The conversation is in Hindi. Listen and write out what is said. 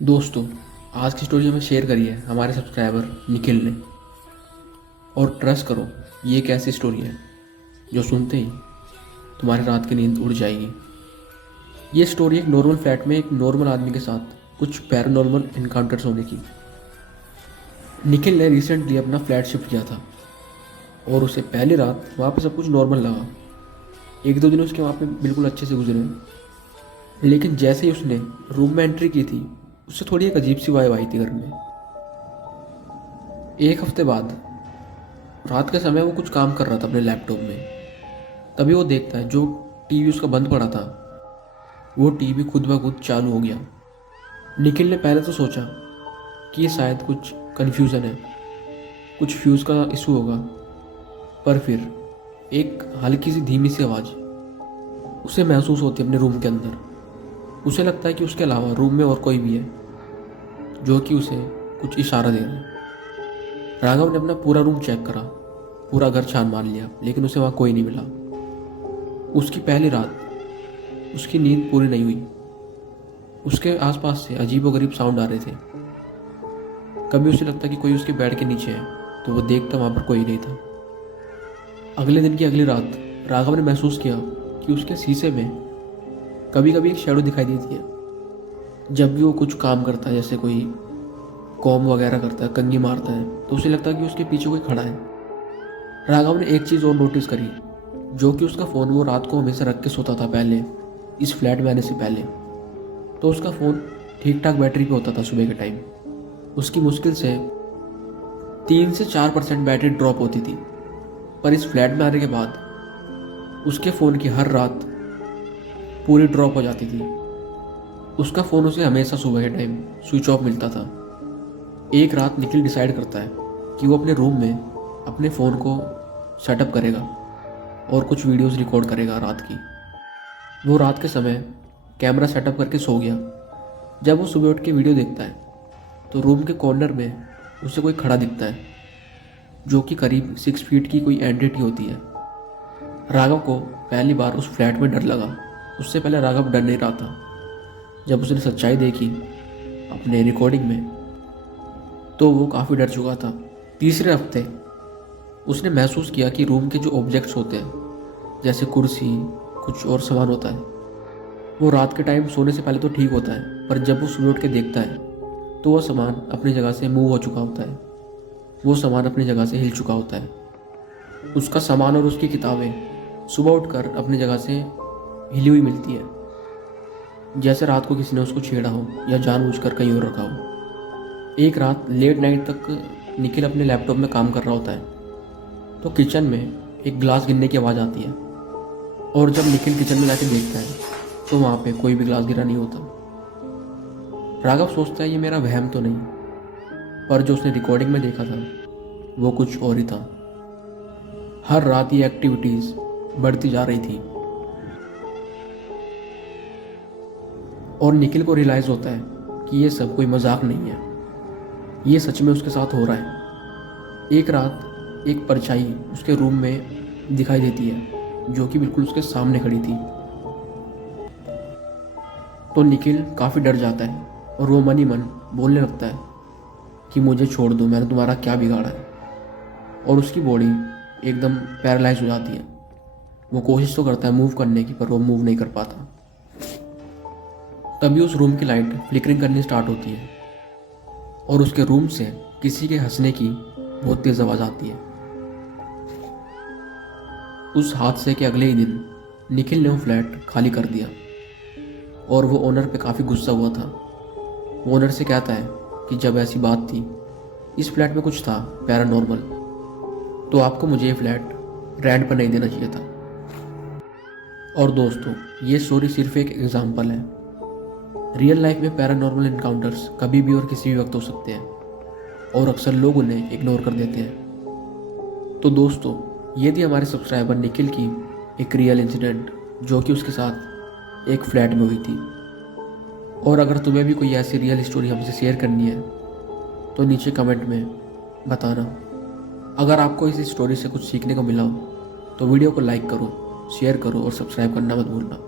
दोस्तों, आज की स्टोरी हमें शेयर करी है हमारे सब्सक्राइबर निखिल ने। और ट्रस्ट करो, ये एक ऐसी स्टोरी है जो सुनते ही तुम्हारी रात की नींद उड़ जाएगी। ये स्टोरी एक नॉर्मल फ्लैट में एक नॉर्मल आदमी के साथ कुछ पैरानॉर्मल इनकाउंटर्स होने की। निखिल ने रिसेंटली अपना फ्लैट शिफ्ट किया था और उसे पहली रात वहाँ पे सब कुछ नॉर्मल लगा। एक दो दिन उसके वहाँ पे बिल्कुल अच्छे से गुजरे, लेकिन जैसे ही उसने रूम में एंट्री की थी उससे थोड़ी एक अजीब सी वाइब आई थी घर में। एक हफ्ते बाद रात के समय वो कुछ काम कर रहा था अपने लैपटॉप में। तभी वो देखता है जो टीवी उसका बंद पड़ा था वो टीवी खुद ब खुद चालू हो गया। निखिल ने पहले तो सोचा कि ये शायद कुछ कन्फ्यूज़न है, कुछ फ्यूज़ का इशू होगा, पर फिर एक हल्की सी धीमी सी आवाज़ उसे महसूस होती है अपने रूम के अंदर। उसे लगता है कि उसके अलावा रूम में और कोई भी है जो कि उसे कुछ इशारा दे रहा है। राघव ने अपना पूरा रूम चेक करा, पूरा घर छान मार लिया, लेकिन उसे वहाँ कोई नहीं मिला। उसकी पहली रात उसकी नींद पूरी नहीं हुई। उसके आसपास से अजीबोगरीब साउंड आ रहे थे। कभी उसे लगता कि कोई उसके बेड के नीचे है, तो वो देखता वहाँ पर कोई नहीं था। अगले दिन की अगली रात राघव ने महसूस किया कि उसके शीशे में कभी कभी एक शैडो दिखाई देती है। जब भी वो कुछ काम करता है, जैसे कोई कॉम वगैरह करता है, कंघी मारता है, तो उसे लगता है कि उसके पीछे कोई खड़ा है। राघव ने एक चीज़ और नोटिस करी, जो कि उसका फ़ोन वो रात को हमेशा रख के सोता था पहले, इस फ्लैट में आने से पहले। तो उसका फ़ोन ठीक ठाक बैटरी पे होता था सुबह के टाइम। उसकी मुश्किल से 3 से 4% बैटरी ड्रॉप होती थी, पर इस फ्लैट में आने के बाद उसके फ़ोन की हर रात पूरी ड्रॉप हो जाती थी। उसका फ़ोन उसे हमेशा सुबह के टाइम स्विच ऑफ मिलता था। एक रात निखिल डिसाइड करता है कि वो अपने रूम में अपने फ़ोन को सेटअप करेगा और कुछ वीडियोस रिकॉर्ड करेगा रात की। वो रात के समय कैमरा सेटअप करके सो गया। जब वो सुबह उठ के वीडियो देखता है तो रूम के कॉर्नर में उसे कोई खड़ा दिखता है, जो कि करीब 6 फीट की कोई एंटिटी होती है। राघव को पहली बार उस फ्लैट में डर लगा। उससे पहले राघव डर नहीं रहा था। जब उसने सच्चाई देखी अपने रिकॉर्डिंग में तो वो काफ़ी डर चुका था। तीसरे हफ्ते उसने महसूस किया कि रूम के जो ऑब्जेक्ट्स होते हैं, जैसे कुर्सी, कुछ और सामान होता है, वो रात के टाइम सोने से पहले तो ठीक होता है, पर जब वो सुबह उठ के देखता है तो वह सामान अपनी जगह से मूव हो चुका होता है। वो सामान अपनी जगह से हिल चुका होता है। उसका सामान और उसकी किताबें सुबह उठकर अपनी जगह से हिली हुई मिलती है, जैसे रात को किसी ने उसको छेड़ा हो या जानबूझकर कहीं और रखा हो। एक रात लेट नाइट तक निखिल अपने लैपटॉप में काम कर रहा होता है तो किचन में एक ग्लास गिरने की आवाज़ आती है। और जब निखिल किचन में जाके देखता है तो वहाँ पे कोई भी ग्लास गिरा नहीं होता। राघव सोचता है ये मेरा वहम तो नहीं, पर जो उसने रिकॉर्डिंग में देखा था वो कुछ और ही था। हर रात ये एक्टिविटीज़ बढ़ती जा रही थी और निखिल को रियलाइज़ होता है कि ये सब कोई मजाक नहीं है, ये सच में उसके साथ हो रहा है। एक रात एक परछाई उसके रूम में दिखाई देती है, जो कि बिल्कुल उसके सामने खड़ी थी। तो निखिल काफ़ी डर जाता है और वो मन ही मन बोलने लगता है कि मुझे छोड़ दो, मैंने तुम्हारा क्या बिगाड़ा है। और उसकी बॉडी एकदम पैरालाइज हो जाती है। वो कोशिश तो करता है मूव करने की, पर वो मूव नहीं कर पाता। तभी उस रूम की लाइट फ्लिकरिंग करनी स्टार्ट होती है और उसके रूम से किसी के हंसने की बहुत तेज आवाज़ आती है। उस हादसे के अगले ही दिन निखिल ने वो फ्लैट खाली कर दिया और वो ओनर पे काफ़ी गुस्सा हुआ था। वो ओनर से कहता है कि जब ऐसी बात थी, इस फ्लैट में कुछ था पैरानॉर्मल, तो आपको मुझे ये फ्लैट रेंट पर नहीं देना चाहिए था। और दोस्तों, ये स्टोरी सिर्फ एक एग्जाम्पल है। रियल लाइफ में पैरानॉर्मल इनकाउंटर्स कभी भी और किसी भी वक्त हो सकते हैं और अक्सर लोग उन्हें इग्नोर कर देते हैं। तो दोस्तों, ये थी हमारे सब्सक्राइबर निखिल की एक रियल इंसिडेंट, जो कि उसके साथ एक फ्लैट में हुई थी। और अगर तुम्हें भी कोई ऐसी रियल स्टोरी हमसे शेयर करनी है तो नीचे कमेंट में बताना। अगर आपको इस स्टोरी से कुछ सीखने को मिला हो तो वीडियो को लाइक करो, शेयर करो और सब्सक्राइब करना मत भूलना।